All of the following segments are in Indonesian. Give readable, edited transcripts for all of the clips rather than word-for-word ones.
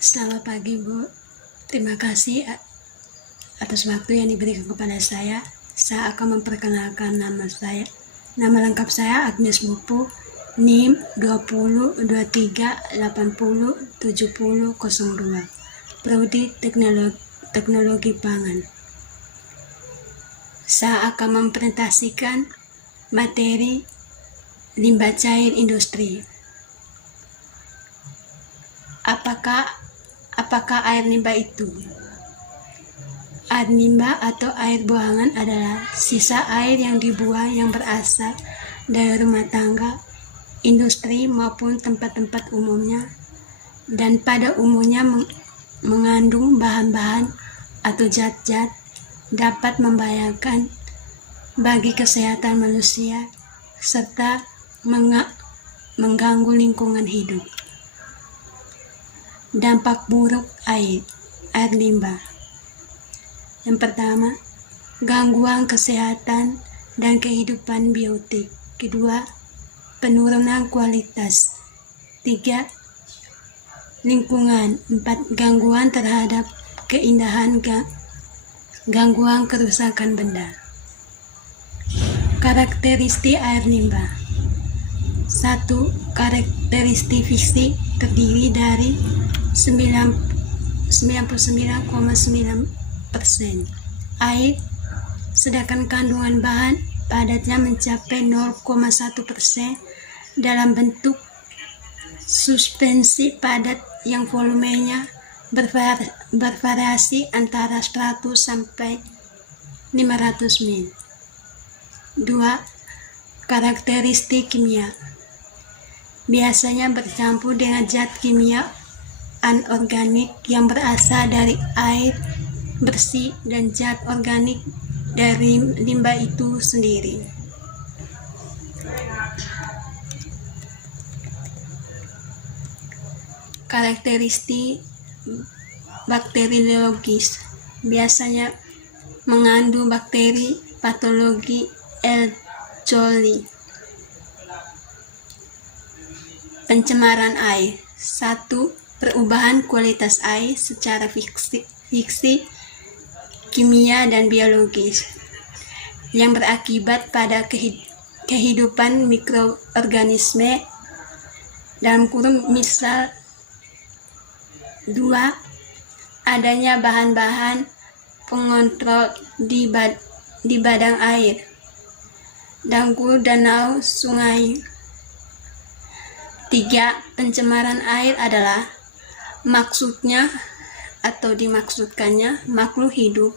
Selamat pagi Bu, terima kasih atas waktu yang diberikan kepada saya. Saya akan memperkenalkan nama saya. Nama lengkap saya Agnes Mupu, NIM 2023807002, Prodi Teknologi Pangan. Saya akan mempresentasikan materi limbah cair industri. Apakah air limbah itu? Air limbah atau air buangan adalah sisa air yang dibuang yang berasal dari rumah tangga, industri maupun tempat-tempat umumnya, dan pada umumnya mengandung bahan-bahan atau zat-zat dapat membahayakan bagi kesehatan manusia serta mengganggu lingkungan hidup. Dampak buruk air limbah. Yang pertama, gangguan kesehatan dan kehidupan biotik. Kedua, penurunan kualitas. 3, lingkungan. 4, gangguan terhadap keindahan, gangguan kerusakan benda. Karakteristik air limbah. 1. Karakteristik fisik terdiri dari 99,9% air, sedangkan kandungan bahan padatnya mencapai 0,1% dalam bentuk suspensi padat yang volumenya bervariasi antara 100 sampai 500 ml. 2. Karakteristik kimia. Biasanya bercampur dengan zat kimia anorganik yang berasal dari air bersih dan zat organik dari limbah itu sendiri. Karakteristik bakteriologis. Biasanya mengandung bakteri patologi E. coli. Pencemaran air. 1. Perubahan kualitas air secara fisik, kimia, dan biologis yang berakibat pada kehidupan mikroorganisme dalam kurung misal. 2. Adanya bahan-bahan pengontrol di badan air, danau, sungai. 3. Pencemaran air adalah dimaksudkannya makhluk hidup,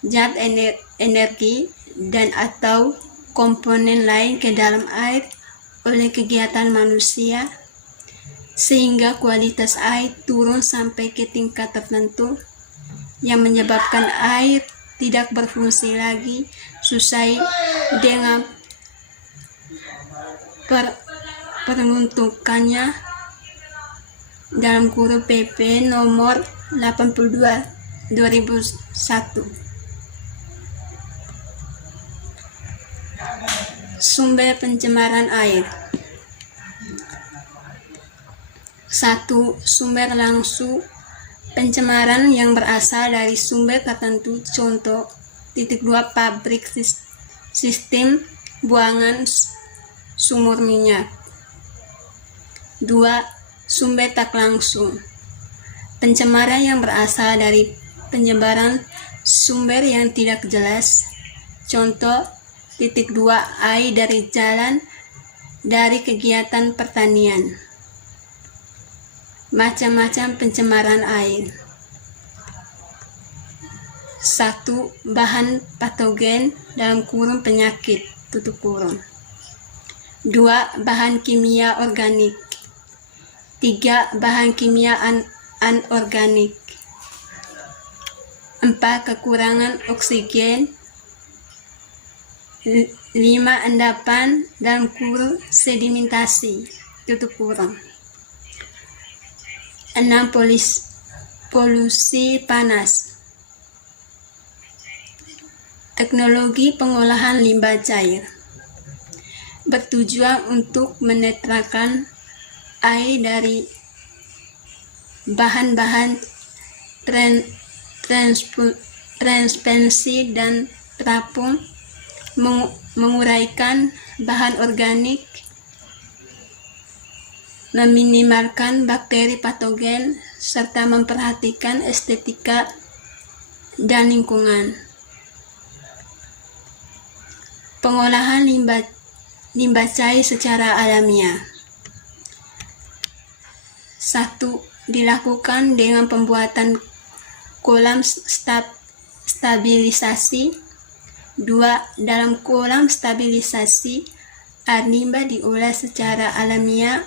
zat energi, dan atau komponen lain ke dalam air oleh kegiatan manusia, sehingga kualitas air turun sampai ke tingkat tertentu yang menyebabkan air tidak berfungsi lagi sesuai dengan peruntukannya dalam kurung PP nomor 82 2001. Sumber pencemaran air. 1. Sumber langsung pencemaran yang berasal dari sumber tertentu, contoh. 2. Pabrik, sistem buangan, sumur minyak. 2. Sumber tak langsung pencemaran yang berasal dari penyebaran sumber yang tidak jelas, contoh. 2. Air dari jalan, dari kegiatan pertanian. Macam-macam pencemaran air. 1. Bahan patogen dalam kurung penyakit, tutup kurung. 2. Bahan kimia organik. 3. Bahan kimia anorganik. 4. Kekurangan oksigen. 5. Endapan dalam kurung sedimentasi, tutup kurung. 6. Polusi panas. Teknologi pengolahan limbah cair bertujuan untuk menetralkan air dari bahan-bahan transpensi dan terapung, menguraikan bahan organik, meminimalkan bakteri patogen, serta memperhatikan estetika dan lingkungan. Pengolahan limbah cair secara alamiah. 1. Dilakukan dengan pembuatan kolam stabilisasi. 2. Dalam kolam stabilisasi, air limbah diolah secara alamiah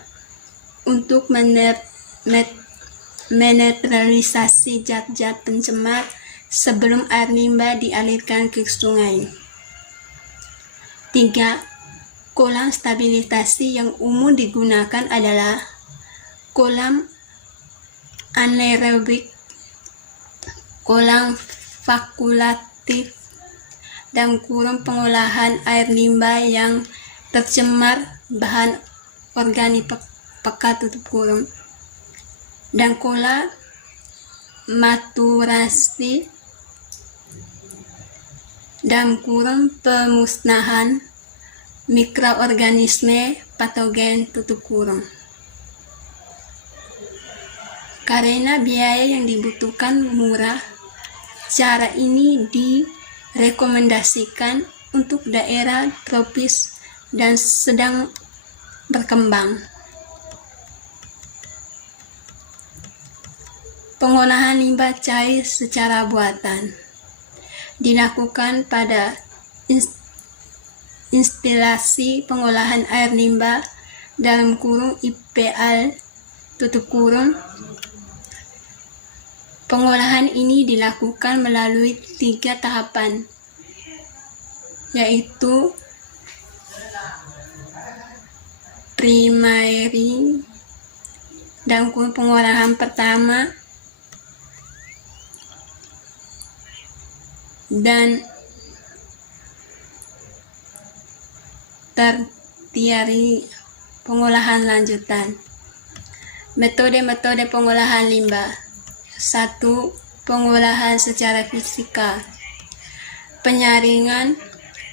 untuk menetralisasi zat-zat pencemar sebelum air limbah dialirkan ke sungai. 3. Kolam stabilisasi yang umum digunakan adalah kolam anaerobik, kolam fakultatif, dan kurung pengolahan air limbah yang tercemar bahan organik pekat tutup kurung, dan kolam maturasi dan kurung pemusnahan mikroorganisme patogen tutup kurung. Karena biaya yang dibutuhkan murah, cara ini direkomendasikan untuk daerah tropis dan sedang berkembang. Pengolahan limbah cair secara buatan dilakukan pada instalasi pengolahan air limbah dalam kurung IPL tutup kurung. Pengolahan ini dilakukan melalui 3 tahapan, yaitu primary dan pengolahan pertama dan tertiary, pengolahan lanjutan. Metode-metode pengolahan limbah. 1. Pengolahan secara fisika. Penyaringan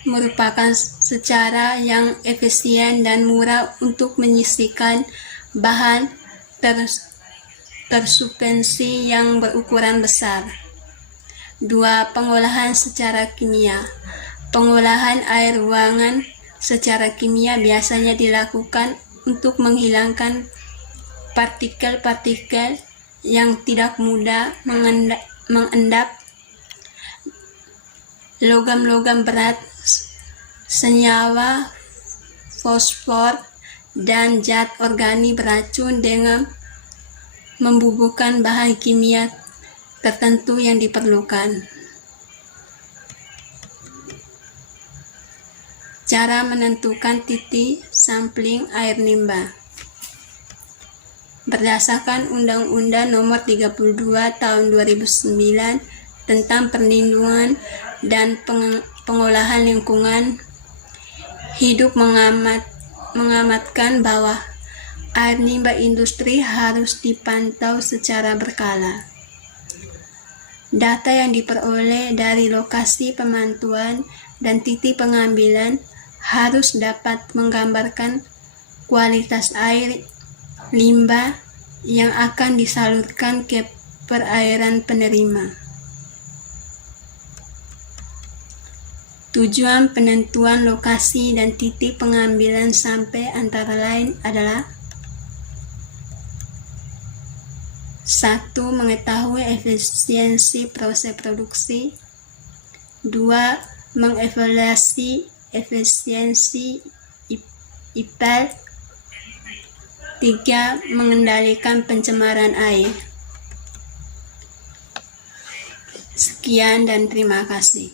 merupakan cara yang efisien dan murah untuk menyisihkan bahan tersuspensi yang berukuran besar. 2. Pengolahan secara kimia. Pengolahan air ruangan secara kimia biasanya dilakukan untuk menghilangkan partikel-partikel yang tidak mudah mengendap, logam-logam berat, senyawa fosfor, dan zat organik beracun dengan membubuhkan bahan kimia tertentu yang diperlukan. Cara menentukan titik sampling air limbah. Berdasarkan Undang-Undang Nomor 32 Tahun 2009 tentang Perlindungan dan Pengolahan Lingkungan Hidup mengamatkan bahwa air limbah industri harus dipantau secara berkala. Data yang diperoleh dari lokasi pemantauan dan titik pengambilan harus dapat menggambarkan kualitas air limbah yang akan disalurkan ke perairan penerima. Tujuan penentuan lokasi dan titik pengambilan sampel antara lain adalah: 1. Mengetahui efisiensi proses produksi. 2. Mengevaluasi efisiensi IPAL. 3. Mengendalikan pencemaran air. Sekian dan terima kasih.